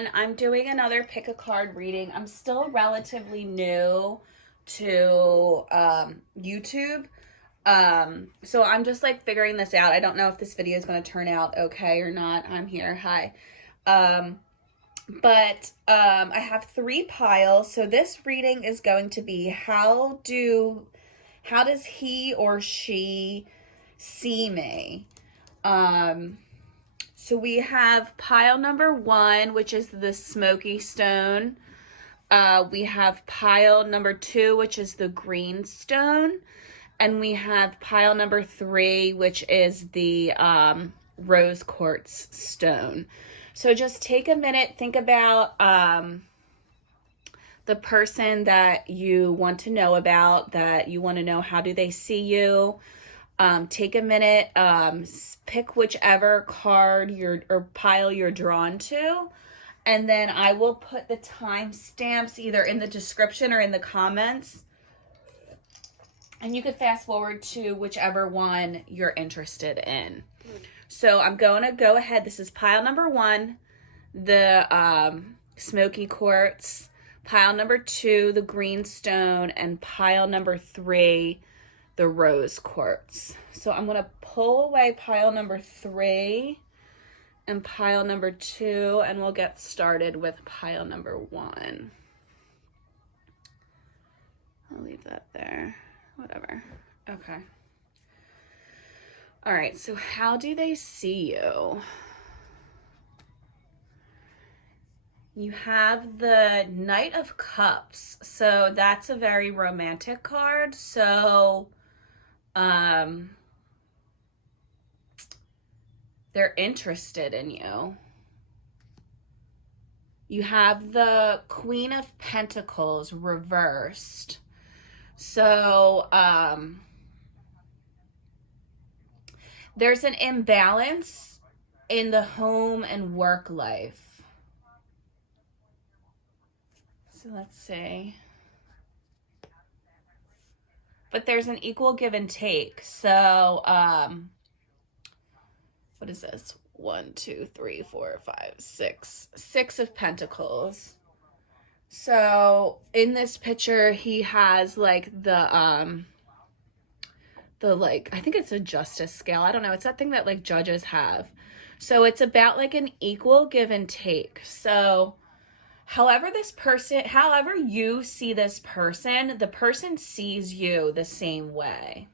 everyone. I'm doing another pick a card reading. I'm still relatively new to YouTube. So I'm just like figuring this out. I don't know if this video is going to turn out okay or not. I'm here. Hi. But I have 3 piles. So this reading is going to be how does he or she see me? So we have pile number 1, which is the smoky stone. We have pile number 2, which is the green stone. And we have pile number 3, which is the rose quartz stone. So just take a minute, think about the person that you want to know about, that you want to know how do they see you. Take a minute, pick whichever card or pile you're drawn to, and then I will put the timestamps either in the description or in the comments, and you can fast forward to whichever one you're interested in. So I'm going to go ahead. This is pile number 1, the smoky quartz, pile number 2, the green stone, and pile number 3, the rose quartz. So I'm going to pull away pile number 3 and pile number 2, and we'll get started with pile number 1. I'll leave that there. Whatever. Okay. All right, so how do they see you? You have the Knight of Cups. So that's a very romantic card. So they're interested in you. You have the Queen of Pentacles reversed. So there's an imbalance in the home and work life. So let's see. But there's an equal give and take. So, what is this? 1, 2, 3, 4, 5, 6. 6 of Pentacles. So in this picture, he has like the like, I think it's a justice scale. I don't know. It's that thing that like judges have. So it's about like an equal give and take. So however you see this person, the person sees you the same way.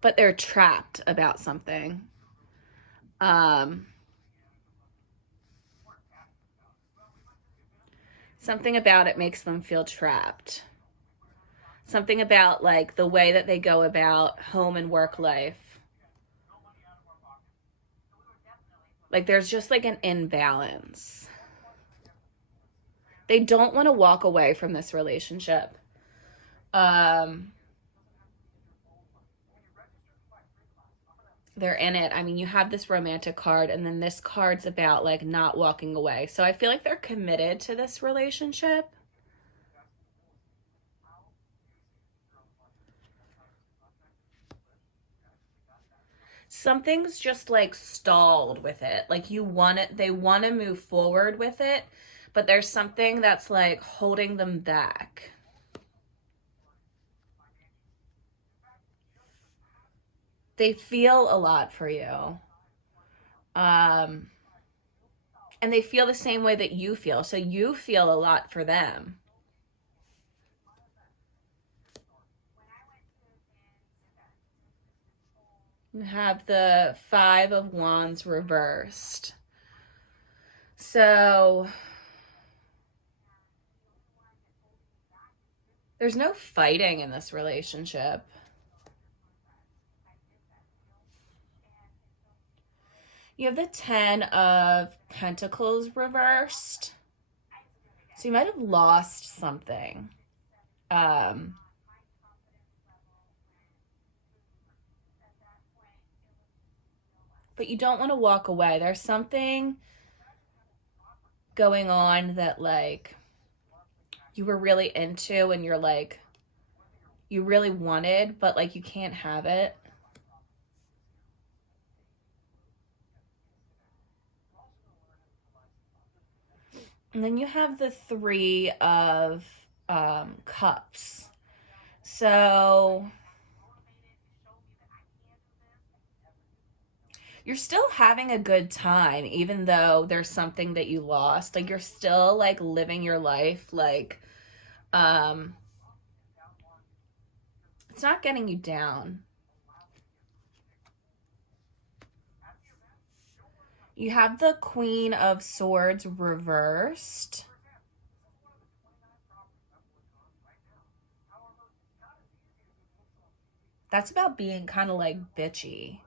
But they're trapped about something. Something about it makes them feel trapped. Something about like the way that they go about home and work life. Like there's just like an imbalance. They don't want to walk away from this relationship. They're in it. I mean, you have this romantic card, and then this card's about like not walking away. So I feel like they're committed to this relationship. Something's just like stalled with it. Like they want to move forward with it, but there's something that's like holding them back. They feel a lot for you. And they feel the same way that you feel. So you feel a lot for them. You have the 5 of Wands reversed. So there's no fighting in this relationship. You have the 10 of Pentacles reversed. So you might have lost something. But you don't want to walk away. There's something going on that like you were really into and you're like, you really wanted, but like you can't have it. And then you have the Three of Cups. So you're still having a good time, even though there's something that you lost. Like, you're still like living your life. Like, um, it's not getting you down. You have the Queen of Swords reversed. That's about being kind of like bitchy.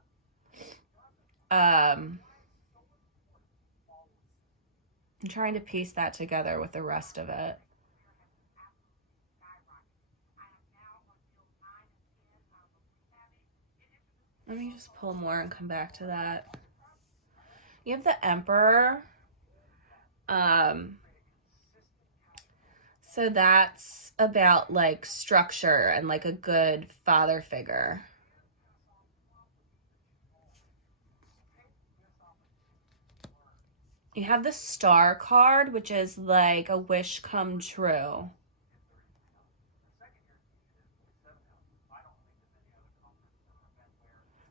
I'm trying to piece that together with the rest of it. Let me just pull more and come back to that. You have the Emperor. Um, so that's about like structure and like a good father figure. You have the Star card, which is like a wish come true.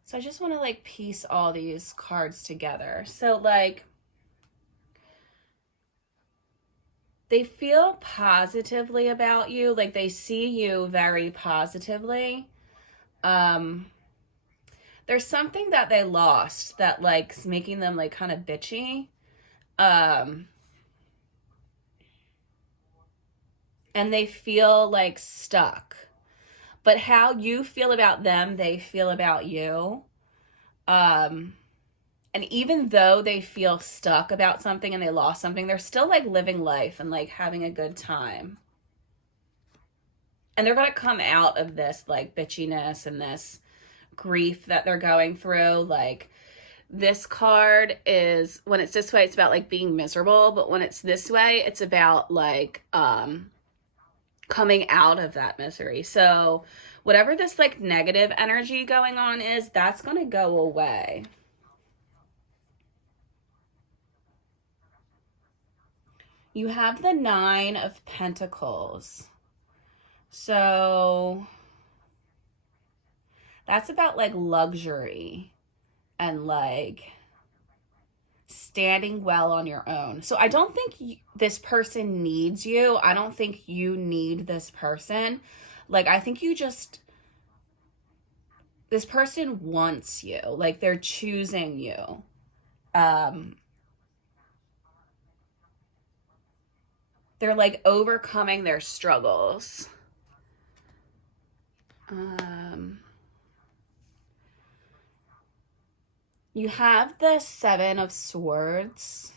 So I just want to like piece all these cards together. So like they feel positively about you, like they see you very positively. Um there's something that they lost that like's making them like kind of bitchy. Um and they feel like stuck. But how you feel about them, they feel about you. Um and even though they feel stuck about something and they lost something, they're still like living life and like having a good time. And they're going to come out of this like bitchiness and this grief that they're going through. Like, this card is, when it's this way, it's about like being miserable, but when it's this way, it's about like coming out of that misery. So whatever this like negative energy going on is, that's going to go away. You have the Nine of Pentacles. So that's about like luxury and like standing well on your own. So I don't think this person needs you. I don't think you need this person. Like, I think you just, this person wants you. Like, they're choosing you. Um, they're like overcoming their struggles. You have the Seven of Swords,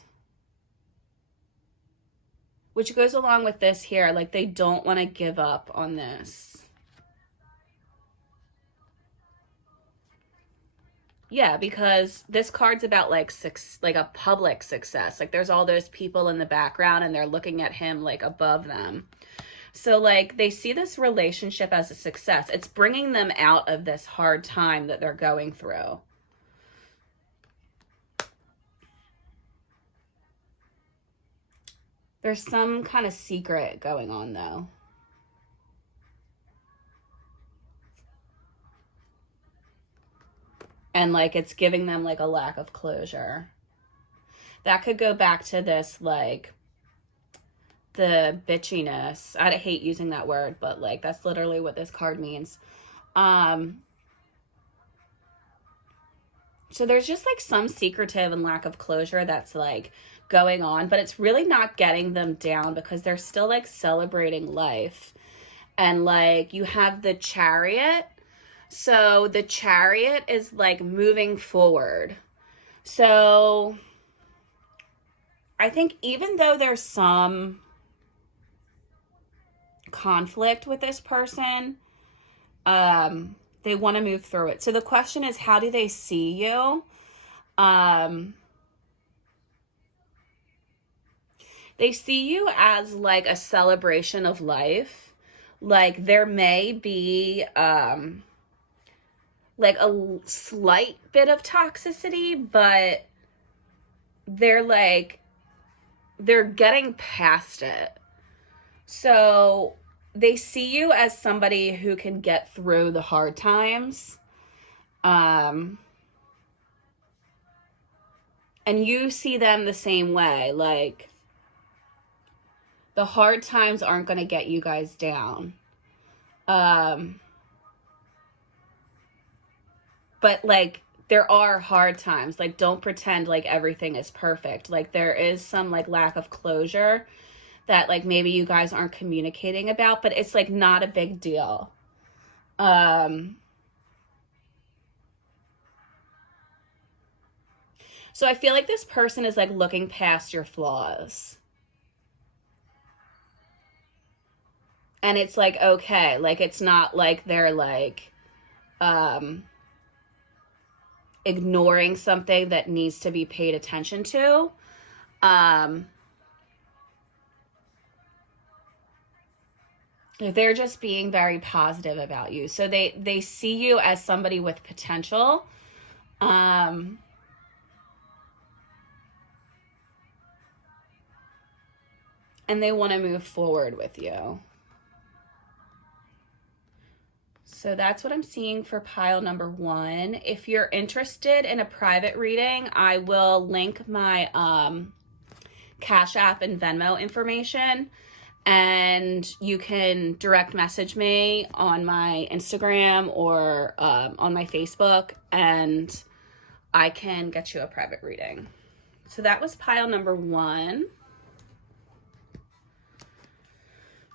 which goes along with this here. Like, they don't want to give up on this. Yeah, because this card's about like like a public success. Like, there's all those people in the background and they're looking at him like above them. So like they see this relationship as a success. It's bringing them out of this hard time that they're going through. There's some kind of secret going on though. And like it's giving them like a lack of closure. That could go back to this like the bitchiness. I hate using that word, but like that's literally what this card means. So there's just like some secretive and lack of closure that's like going on, but it's really not getting them down because they're still like celebrating life. And like you have the Chariot. So the Chariot is like moving forward. So I think even though there's some conflict with this person, they want to move through it. So the question is, how do they see you? They see you as like a celebration of life. Like there may be like a slight bit of toxicity, but they're like they're getting past it. So they see you as somebody who can get through the hard times. And you see them the same way. Like, the hard times aren't going to get you guys down. But like, there are hard times. Like, don't pretend like everything is perfect. Like, there is some like lack of closure that like maybe you guys aren't communicating about, but it's like not a big deal. So I feel like this person is like looking past your flaws. And it's like, okay, like it's not like they're like ignoring something that needs to be paid attention to. They're just being very positive about you. So they see you as somebody with potential. And they want to move forward with you. So that's what I'm seeing for pile number 1. If you're interested in a private reading, I will link my Cash App and Venmo information, and you can direct message me on my Instagram or on my Facebook, and I can get you a private reading. So that was pile number 1.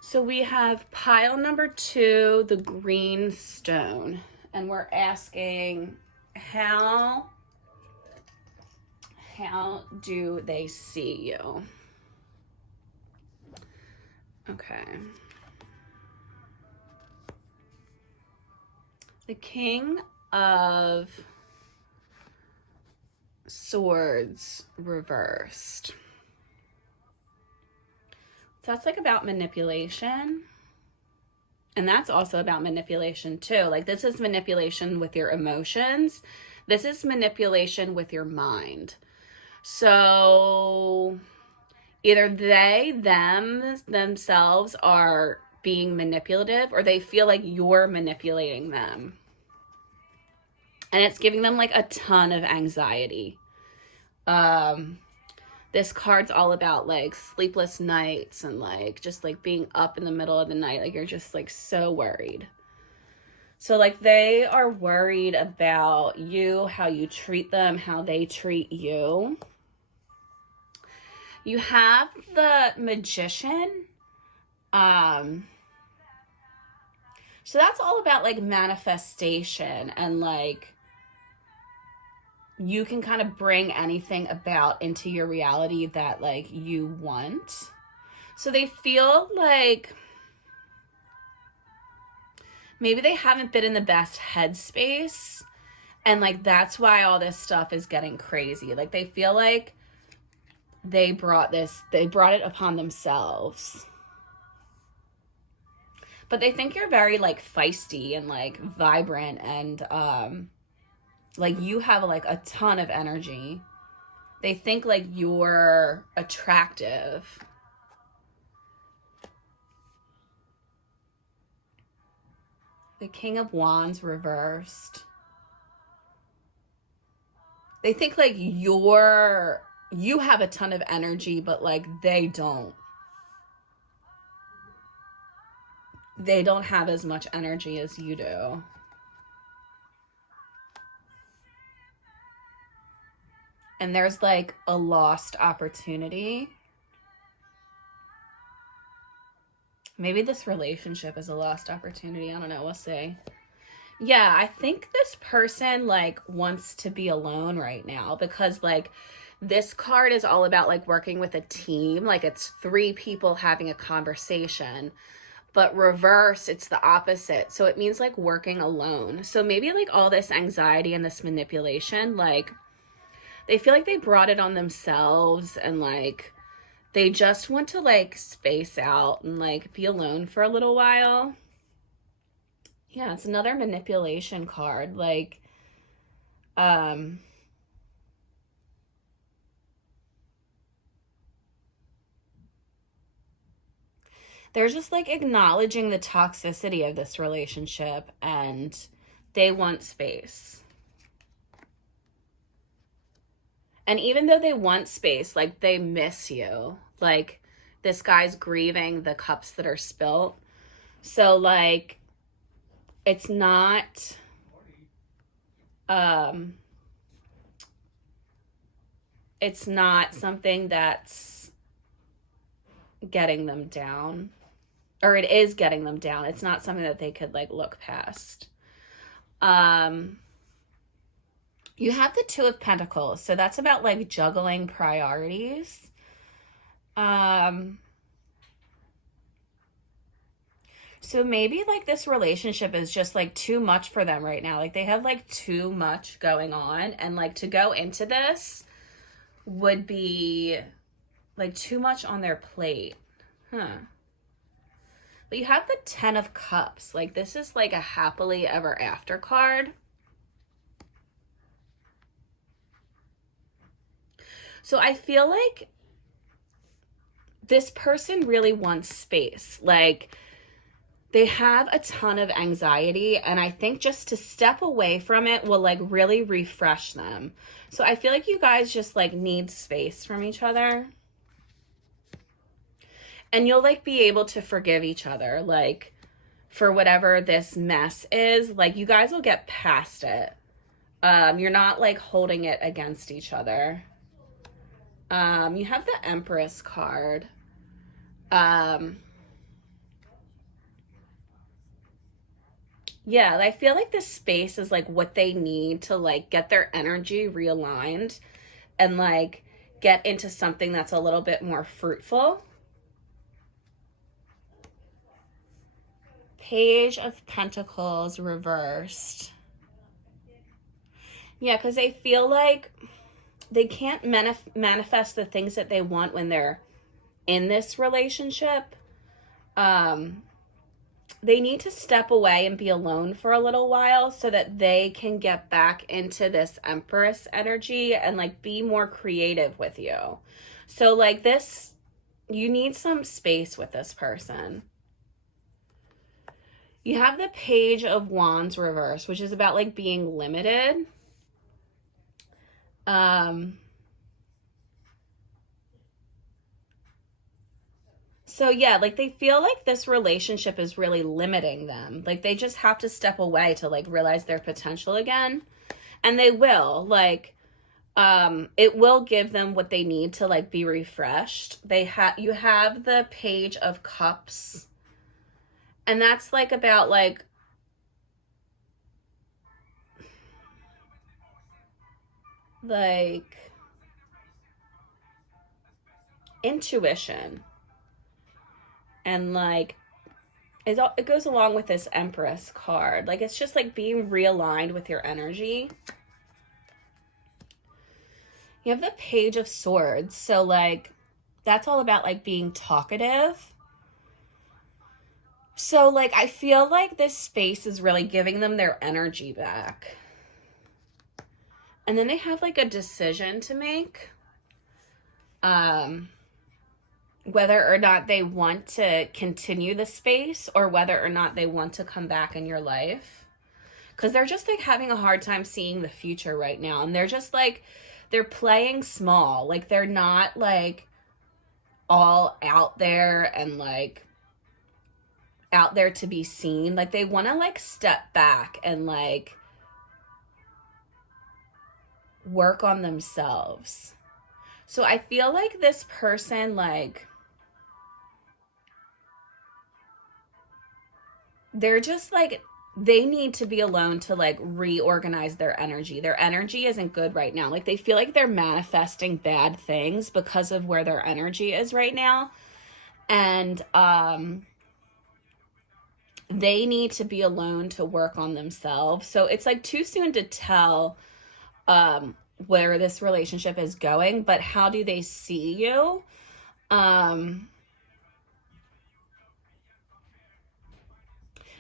So we have pile number 2, the green stone, and we're asking how do they see you? Okay. The King of Swords reversed. So that's like about manipulation. And that's also about manipulation too. Like, this is manipulation with your emotions. This is manipulation with your mind. So either themselves are being manipulative, or they feel like you're manipulating them. And it's giving them like a ton of anxiety. This card's all about like sleepless nights and like just like being up in the middle of the night. Like, you're just like so worried. So like, they are worried about you, how you treat them, how they treat you. You have the Magician. So that's all about like manifestation, and like, you can kind of bring anything about into your reality that like you want. So they feel like maybe they haven't been in the best headspace, and like that's why all this stuff is getting crazy. Like, they feel like they brought it upon themselves. But they think you're very like feisty and like vibrant, and like you have like a ton of energy. They think like you're attractive. The King of Wands reversed. They think like you have a ton of energy, but like they don't. They don't have as much energy as you do. And there's like a lost opportunity. Maybe this relationship is a lost opportunity. I don't know. We'll see. Yeah, I think this person like wants to be alone right now, because like this card is all about like working with a team. Like, it's 3 people having a conversation. But reverse, it's the opposite. So it means like working alone. So maybe like all this anxiety and this manipulation, like they feel like they brought it on themselves, and like they just want to like space out and like be alone for a little while. Yeah, it's another manipulation card. Like, They're just like acknowledging the toxicity of this relationship and they want space. And even though they want space, like they miss you. Like this guy's grieving the cups that are spilt. So like it's not it's not something that's getting them down, or it is getting them down. It's not something that they could like look past. You have the Two of Pentacles, so that's about like juggling priorities. So maybe like this relationship is just like too much for them right now. Like they have like too much going on, and like to go into this would be like too much on their plate. But you have the Ten of Cups. Like this is like a happily ever after card. So I feel like this person really wants space. Like they have a ton of anxiety, and I think just to step away from it will like really refresh them. So I feel like you guys just like need space from each other. And you'll like be able to forgive each other, like for whatever this mess is. Like you guys will get past it. You're not like holding it against each other. You have the Empress card. Yeah, I feel like this space is like what they need to like get their energy realigned and like get into something that's a little bit more fruitful. Page of Pentacles reversed. Yeah, because they feel like they can't manifest the things that they want when they're in this relationship. They need to step away and be alone for a little while so that they can get back into this Empress energy and like be more creative with you. So like this, you need some space with this person. You have the Page of Wands reverse, which is about like being limited. So yeah, like they feel like this relationship is really limiting them. Like they just have to step away to like realize their potential again. And they will. Like it will give them what they need to like be refreshed. You have the Page of Cups. And that's like about like intuition. And like it goes along with this Empress card. Like it's just like being realigned with your energy. You have the Page of Swords. So like that's all about like being talkative. So like I feel like this space is really giving them their energy back. And then they have like a decision to make. Whether or not they want to continue the space or whether or not they want to come back in your life. Because they're just like having a hard time seeing the future right now. And they're just like, they're playing small. Like they're not like all out there and like out there to be seen. Like they want to like step back and like work on themselves. So I feel like this person like they're just like they need to be alone to like reorganize their energy. Their energy isn't good right now. Like they feel like they're manifesting bad things because of where their energy is right now. And they need to be alone to work on themselves. So it's like too soon to tell where this relationship is going, but how do they see you?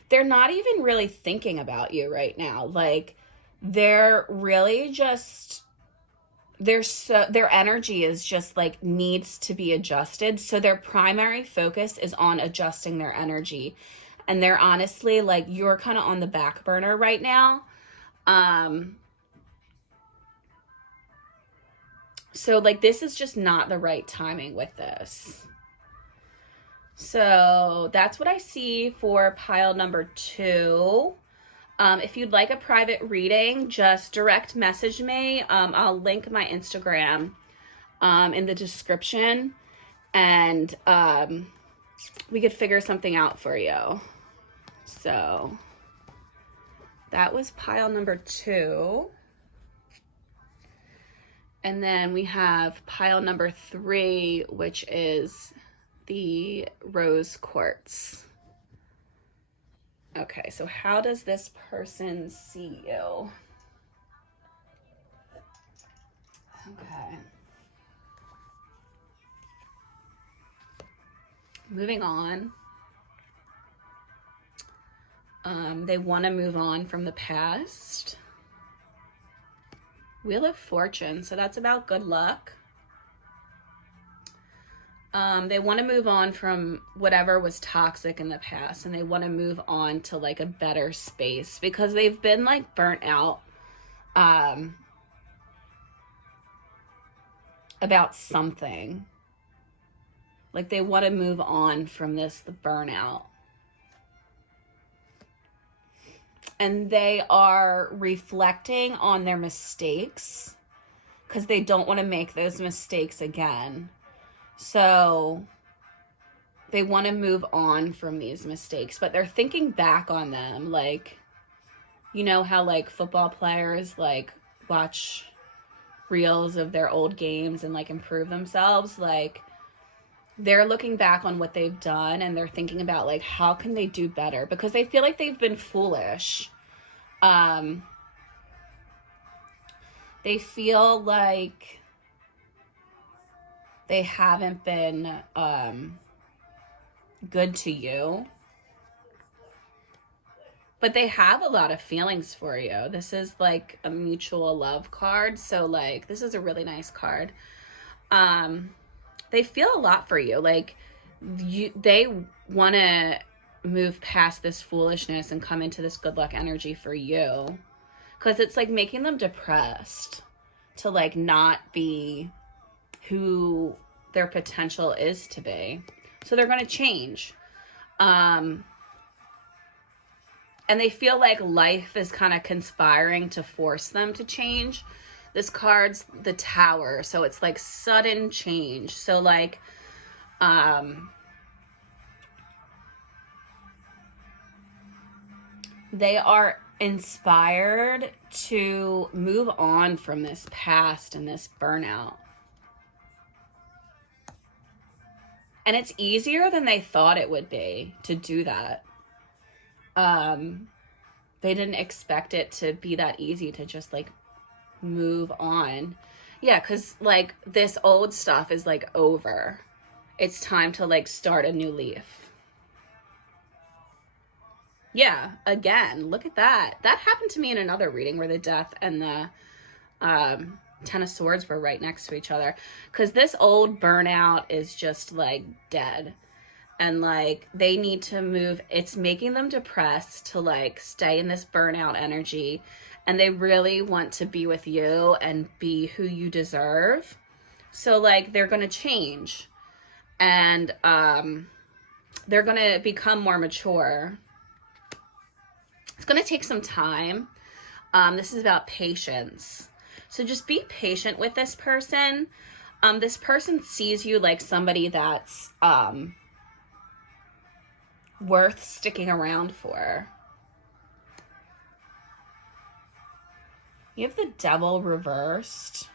They're not even really thinking about you right now. Like they're really just their energy is just like needs to be adjusted. So their primary focus is on adjusting their energy. And they're honestly like, you're kind of on the back burner right now. So like this is just not the right timing with this. So that's what I see for pile number 2. If you'd like a private reading, just direct message me. I'll link my Instagram in the description, and we could figure something out for you. So that was pile number 2. And then we have pile number 3, which is the rose quartz. Okay, so how does this person see you? Okay. Moving on. They want to move on from the past. Wheel of Fortune, so that's about good luck. They want to move on from whatever was toxic in the past, and they want to move on to like a better space because they've been like burnt out about something. Like they want to move on from the burnout. And they are reflecting on their mistakes because they don't want to make those mistakes again. So they want to move on from these mistakes, but they're thinking back on them. Like, you know how like football players like watch reels of their old games and like improve themselves? Like they're looking back on what they've done and they're thinking about like, how can they do better? Because they feel like they've been foolish. They feel like they haven't been good to you, but they have a lot of feelings for you. This is like a mutual love card, so like this is a really nice card. They feel a lot for you. Like they want to move past this foolishness and come into this good luck energy for you, because it's like making them depressed to like not be who their potential is to be. So they're going to change. And they feel like life is kind of conspiring to force them to change. This card's the Tower, so it's like sudden change. So like they are inspired to move on from this past and this burnout. And it's easier than they thought it would be to do that. They didn't expect it to be that easy to just like move on. Yeah, because like this old stuff is like over. It's time to like start a new leaf. Yeah, again, look at that. That happened to me in another reading where the Death and the Ten of Swords were right next to each other. Because this old burnout is just like dead. And like they need to move. It's making them depressed to like stay in this burnout energy. And they really want to be with you and be who you deserve. So like they're going to change. And they're going to become more mature. It's going to take some time. This is about patience. So just be patient with this person. This person sees you like somebody that's worth sticking around for. You have the Devil reversed.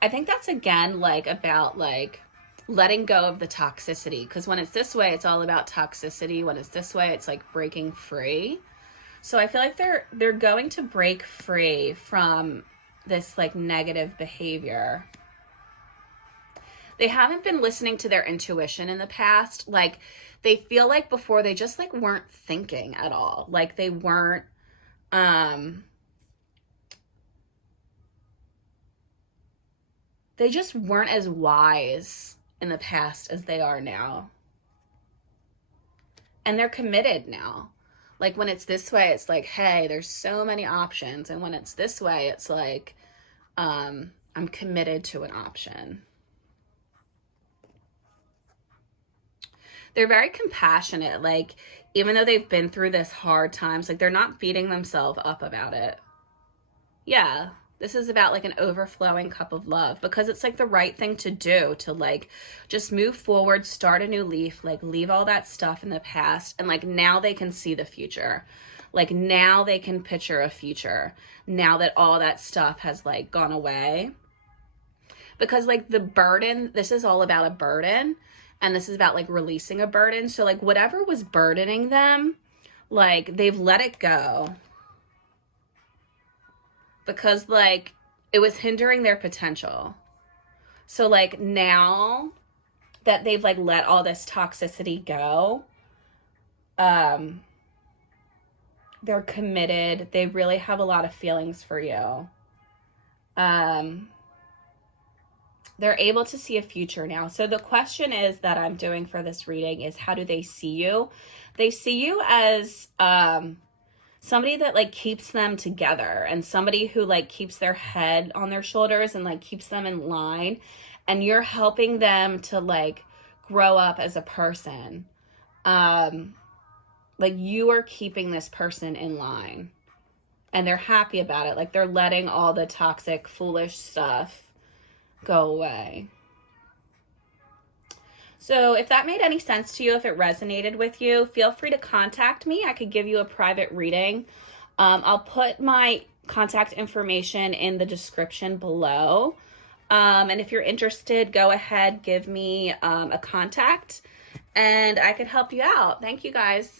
I think that's again like about like letting go of the toxicity. Because when it's this way, it's all about toxicity. When it's this way, it's like breaking free. So I feel like they're going to break free from this like negative behavior. They haven't been listening to their intuition in the past. Like they feel like before they just like weren't thinking at all. Like they weren't they just weren't as wise in the past as they are now. And they're committed now. Like when it's this way, it's like, hey, there's so many options. And when it's this way, it's like, I'm committed to an option. They're very compassionate. Like, even though they've been through this hard times, like they're not beating themselves up about it. Yeah, this is about like an overflowing cup of love, because it's like the right thing to do, to like just move forward, start a new leaf, like leave all that stuff in the past. And like now they can see the future. Like now they can picture a future now that all that stuff has like gone away. Because like the burden, this is all about a burden, and this is about like releasing a burden. So like whatever was burdening them, like they've let it go. Because like it was hindering their potential. So like now that they've like let all this toxicity go, they're committed. They really have a lot of feelings for you. They're able to see a future now. So the question is that I'm doing for this reading is, how do they see you? They see you as somebody that like keeps them together, and somebody who like keeps their head on their shoulders and like keeps them in line, and you're helping them to like grow up as a person. Like you are keeping this person in line, and they're happy about it. Like they're letting all the toxic, foolish stuff go away. So if that made any sense to you, if it resonated with you, feel free to contact me. I could give you a private reading. I'll put my contact information in the description below. And if you're interested, go ahead, give me a contact, and I could help you out. Thank you guys.